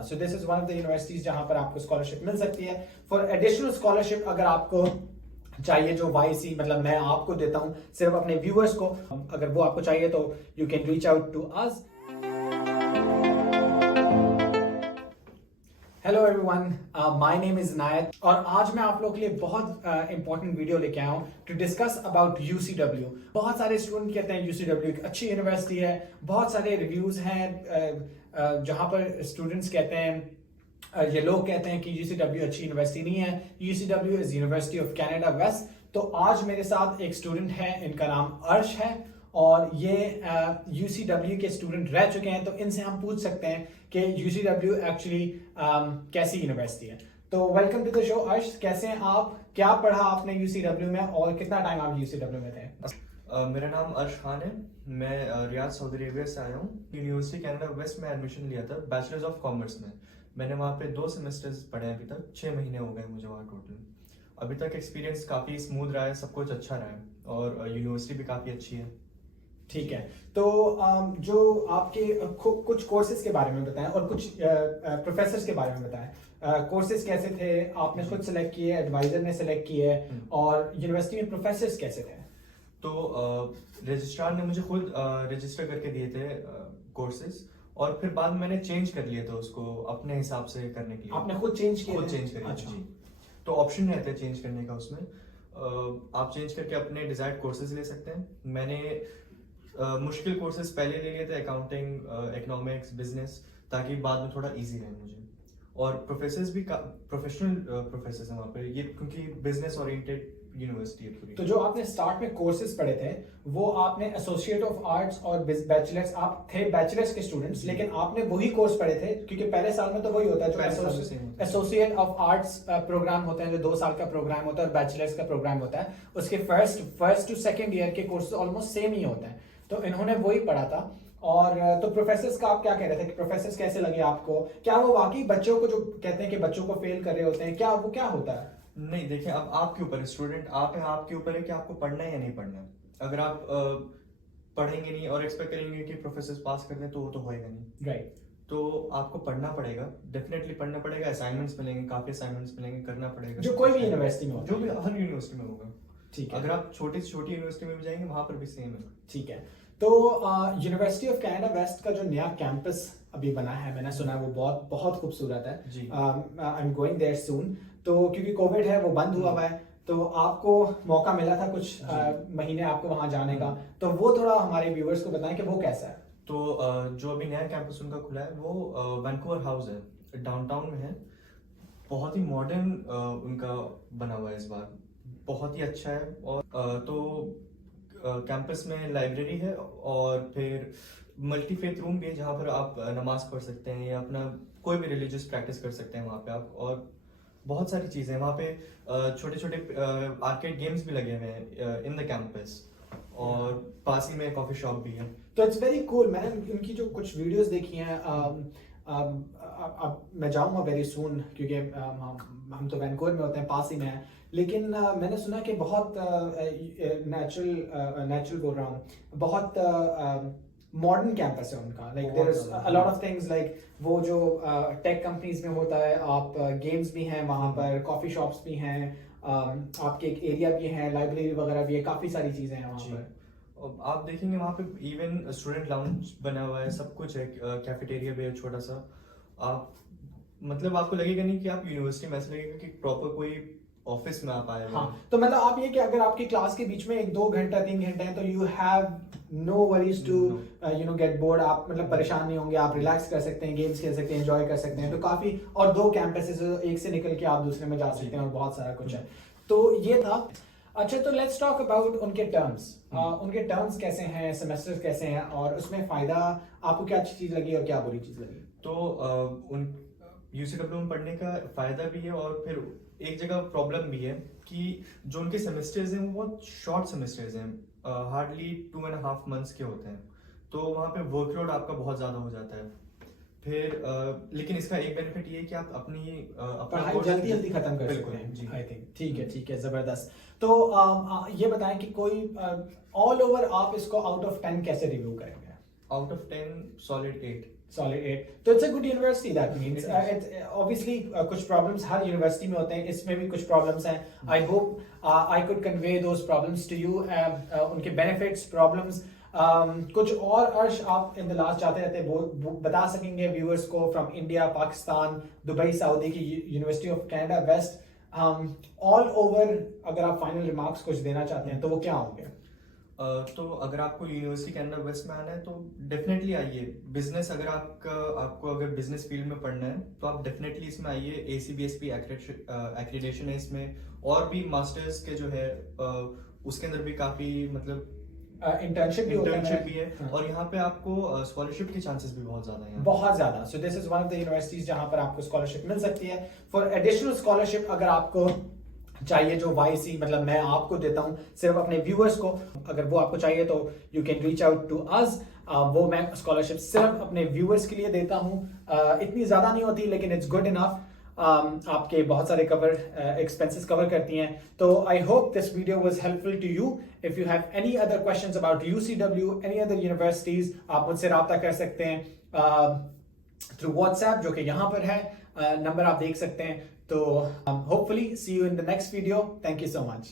Canada. So this is one of the universities जहां पर आपको स्कॉलरशिप मिल सकती है। फॉर एडिशनल स्कॉलरशिप अगर आपको चाहिए, जो YC मतलब मैं आपको देता हूं सिर्फ अपने व्यूअर्स को, अगर वो आपको चाहिए तो you can reach out to us. Hello everyone, my name is Nayat और आज मैं आप लोगों के लिए बहुत इंपॉर्टेंट वीडियो लेके आया हूँ टू डिस्कस अबाउट UCW। बहुत सारे स्टूडेंट कहते हैं UCW एक अच्छी यूनिवर्सिटी है, बहुत सारे रिव्यूज हैं जहाँ पर स्टूडेंट्स कहते हैं, ये लोग कहते हैं कि UCW अच्छी यूनिवर्सिटी नहीं है। UCW is university of Canada west. तो आज मेरे साथ एक स्टूडेंट है, इनका नाम अर्श है और ये UCW के स्टूडेंट रह चुके हैं, तो इनसे हम पूछ सकते हैं कि UCW एक्चुअली कैसी यूनिवर्सिटी है। तो वेलकम टू द शो अर्श, कैसे हैं आप? क्या पढ़ा आपने UCW में और कितना टाइम आप UCW में थे? मेरा नाम अर्श खान है। मैं रियाद सऊदी अरेबिया से आया हूँ। यूनिवर्सिटी कनाडा वेस्ट में एडमिशन लिया था बैचलर्स ऑफ कॉमर्स में। मैंने वहाँ पे 2 सेमेस्टर्स पढ़े हैं, अभी तक 6 महीने हो गए मुझे वहाँ टोटल। अभी तक एक्सपीरियंस काफ़ी स्मूथ रहा है, सब कुछ अच्छा रहा है और यूनिवर्सिटी भी काफ़ी अच्छी है। ठीक है, तो जो आपके कुछ कोर्सेज के बारे में बताएं और कुछ प्रोफेसर्स के बारे में बताएं। कोर्सेज कैसे थे, आपने खुद सेलेक्ट किए, एडवाइजर ने सेलेक्ट किए, और यूनिवर्सिटी में प्रोफेसर्स कैसे थे? तो रजिस्ट्रार ने मुझे खुद रजिस्टर करके दिए थे कोर्सेज, और फिर बाद में मैंने चेंज कर लिए थे उसको अपने हिसाब से करने के लिए। आपने खुद चेंज किया? खुद चेंज कर अच्छा। जी। तो ऑप्शन रहता है चेंज करने का उसमें। आप चेंज करके अपने डिजायर्ड कोर्सेज ले सकते हैं। मैंने मुश्किल कोर्सेज पहले ले लिए थे, अकाउंटिंग, इकोनॉमिक्स, बिजनेस, ताकि बाद में थोड़ा इजी रहे मुझे। और प्रोफेसर्स भी प्रोफेशनल प्रोफेसर्स हैं वहाँ पे, ये क्योंकि बिजनेस ओरिएंटेड यूनिवर्सिटी है पूरी। तो जो आपने स्टार्ट में कोर्सेज पढ़े थे वो आपने एसोसिएट ऑफ आर्ट्स और बैचलर्स, आप थे बैचलर्स के स्टूडेंट्स, लेकिन आपने वही कोर्स पढ़े थे क्योंकि पहले साल में तो वही होता है जो एसोसिएट ऑफ आर्ट्स प्रोग्राम होते हैं, जो 2 साल का प्रोग्राम होता है, और बैचलर्स का प्रोग्राम होता है। उसके फर्स्ट टू सेकेंड ईयर के कोर्सेज ऑलमोस्ट सेम ही होते हैं, तो इन्होंने वही पढ़ा था। और तो प्रोफेसर्स का आप क्या कह रहे थे कि प्रोफेसर्स कैसे लगे आपको? क्या वो वाकई बच्चों को, जो कहते हैं कि बच्चों को फेल कर रहे होते हैं, क्या वो क्या होता है? नहीं, देखिए, अब आपके ऊपर, स्टूडेंट आप हैं, आपके ऊपर है कि आपको पढ़ना है या नहीं पढ़ना है। अगर आप पढ़ेंगे नहीं और एक्सपेक्ट करेंगे कि प्रोफेसर्स पास कर दें तो वो तो होएगा नहीं। राइट। तो आपको पढ़ना पड़ेगा, डेफिनेटली पढ़ना पड़ेगा। असाइनमेंट्स मिलेंगे, काफी असाइनमेंट्स मिलेंगे, करना पड़ेगा। जो कोई भी यूनिवर्सिटी में जो भी हर यूनिवर्सिटी में होगा। ठीक है। अगर आप छोटी से छोटी यूनिवर्सिटी में भी जाएंगे वहां पर भी सेम है। ठीक है, तो यूनिवर्सिटी ऑफ कनाडा वेस्ट का जो नया कैंपस अभी बना है, मैंने सुना है वो बहुत बहुत खूबसूरत है जी। आई एम गोइंग देयर सून। तो क्योंकि कोविड है, वो बंद हुआ हुआ है, तो आपको मौका मिला था कुछ महीने आपको वहां जाने का, तो वो थोड़ा हमारे व्यूअर्स को बताएं कि वो कैसा है। तो जो अभी नया कैंपस उनका खुला है वो वैंकूवर हाउस है, डाउनटाउन में है। बहुत ही मॉडर्न उनका बना हुआ है इस बार, बहुत ही अच्छा है। और तो कैंपस में लाइब्रेरी है और फिर मल्टी फेथ रूम भी है जहाँ पर आप नमाज पढ़ सकते हैं या अपना कोई भी रिलीजियस प्रैक्टिस कर सकते हैं वहाँ पे आप। और बहुत सारी चीज़ें हैं वहाँ पे, छोटे छोटे आर्केड गेम्स भी लगे हुए हैं इन द कैंपस, और पास ही में कॉफी शॉप भी है। तो इट्स वेरी कूल। मैंने उनकी जो कुछ वीडियोस देखी हैं, अब मैं जाऊंगा वेरी सून क्योंकि हम तो वैंकूवर में होते हैं, पास ही में है, लेकिन मैंने सुना कि बहुत नेचुरल बोल रहा हूँ, बहुत मॉडर्न कैंपस है उनका। Like there is a lot of things, like वो जो टेक कंपनीज में होता है, आप गेम्स भी हैं वहाँ पर, कॉफी शॉप्स भी हैं, आपके एक एरिया भी है, लाइब्रेरी वगैरह भी है, काफ़ी सारी चीज़ें हैं वहाँ पर। आप देखेंगे वहाँ पे इवन स्टूडेंट लाउंज बना हुआ है, सब कुछ है, कैफेटेरिया भी है छोटा सा। आप मतलब आपको लगेगा नहीं कि आप यूनिवर्सिटी में, ऐसा लगेगा कि प्रॉपर कोई ऑफिस में आप आए हैं। हाँ, तो मतलब आप ये कि अगर आपकी क्लास के बीच में 1-2 घंटा 3 घंटे हैं तो you have no worries to get bored. आप मतलब परेशान नहीं होंगे, आप रिलैक्स कर सकते हैं, गेम्स खेल सकते हैं, एंजॉय कर सकते हैं। तो काफी, और 2 कैंपसेस, एक से निकल के आप दूसरे में जा सकते हैं और बहुत सारा कुछ है। तो ये था। अच्छा, तो लेट्स टॉक अबाउट उनके टर्म्स। उनके टर्म्स कैसे हैं, सेमेस्टर्स कैसे हैं, और उसमें फायदा आपको क्या अच्छी चीज लगी और क्या बुरी चीज लगी? तो उन UCW में पढ़ने का फायदा भी है, और फिर एक जगह प्रॉब्लम भी है कि जो उनके सेमेस्टर्स हैं वो बहुत शॉर्ट सेमेस्टर्स हैं, हार्डली 2.5 मंथ्स के होते हैं। तो वहाँ पे वर्कलोड आपका बहुत ज़्यादा हो जाता है। फिर लेकिन इसका एक बेनिफिट ये है कि आप अपनी पढ़ाई जल्दी खत्म कर सकते हैं जी। I think. ठीक है, जबरदस्त। तो ये बताएं कि कोई ऑल ओवर आप इसको आउट ऑफ 10 कैसे रिव्यू करेंगे? Out of 10 solid 8। Solid 8. तो it's a good university that means. Obviously कुछ problems हर university में होते हैं, इसमें भी कुछ problems हैं. I hope I could convey those problems to you. उनके benefits, problems. कुछ और अर्श आप in the last जाते रहते बता सकेंगे viewers को from India, Pakistan, Dubai, Saudi की University of Canada, West. All over अगर आप final remarks कुछ देना चाहते हैं तो वो क्या होंगे? तो अगर आपको यूनिवर्सिटी कनाडा वेस्ट में आना है तो डेफिनेटली आइए. बिजनेस अगर आपको अगर बिजनेस फील्ड में पढ़ना है तो आप डेफिनेटली इसमें आइए. ACBSP एक्रीडेशन है इसमें, और भी मास्टर्स के जो है उसके अंदर भी काफी मतलब इंटर्नशिप भी है. और यहाँ पे आपको स्कॉलरशिप के चांसेस भी बहुत ज्यादा हैं. बहुत ज्यादा. So this is one of the universities जहां पर आपको स्कॉलरशिप मिल सकती है. फॉर एडिशनल स्कॉलरशिप अगर आपको चाहिए जो YC मतलब मैं आपको देता हूं सिर्फ अपने व्यूअर्स को, अगर वो आपको चाहिए तो you can reach out to us. वो मैं स्कॉलरशिप सिर्फ अपने व्यूअर्स के लिए देता हूं. इतनी ज्यादा नहीं होती लेकिन इट्स गुड इनफ. आपके बहुत सारे एक्सपेंसेस कवर करती हैं. तो I hope this video was helpful to you. If you have any other questions about UCW, any other universities, आप मुझसे रब्ता कर सकते हैं थ्रू WhatsApp जो कि यहाँ पर है. नंबर आप देख सकते हैं. तो hopefully see you in the next video. Thank you so much.